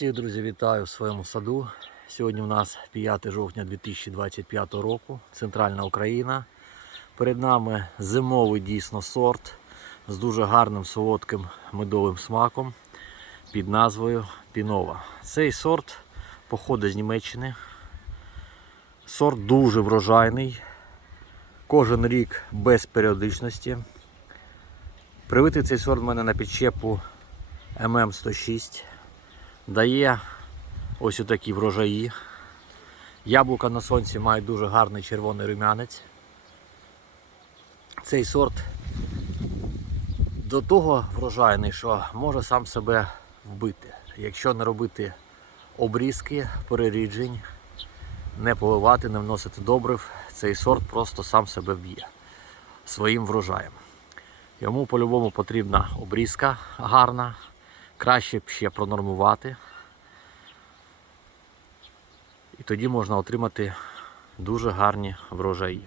Всіх друзі, вітаю в своєму саду. Сьогодні у нас 5 жовтня 2025 року, центральна Україна. Перед нами зимовий дійсно сорт з дуже гарним солодким медовим смаком під назвою Пінова. Цей сорт походить з Німеччини. Сорт дуже врожайний. Кожен рік без періодичності. Привитий цей сорт в мене на підчепу ММ106. Дає ось такі врожаї. Яблука на сонці мають дуже гарний червоний рум'янець. Цей сорт до того врожайний, що може сам себе вбити. Якщо не робити обрізки, переріджень, не поливати, не вносити добрив, цей сорт просто сам себе вб'є своїм врожаєм. Йому по-любому потрібна обрізка гарна, краще б ще пронормувати. І тоді можна отримати дуже гарні врожаї.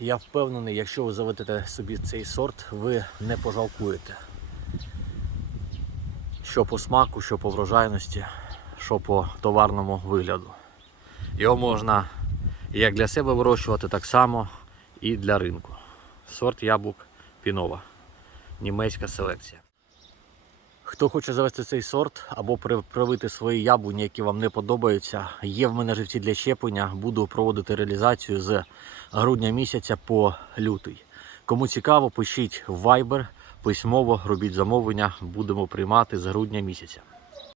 Я впевнений, якщо ви заведете собі цей сорт, ви не пожалкуєте. Що по смаку, що по врожайності, що по товарному вигляду. Його можна як для себе вирощувати, так само і для ринку. Сорт яблук Пінова. Німецька селекція. Хто хоче завести цей сорт або при- привити свої яблуні, які вам не подобаються, є в мене живці для щеплення. Буду проводити реалізацію з грудня місяця по лютий. Кому цікаво, пишіть в Viber, письмово робіть замовлення, будемо приймати з грудня місяця.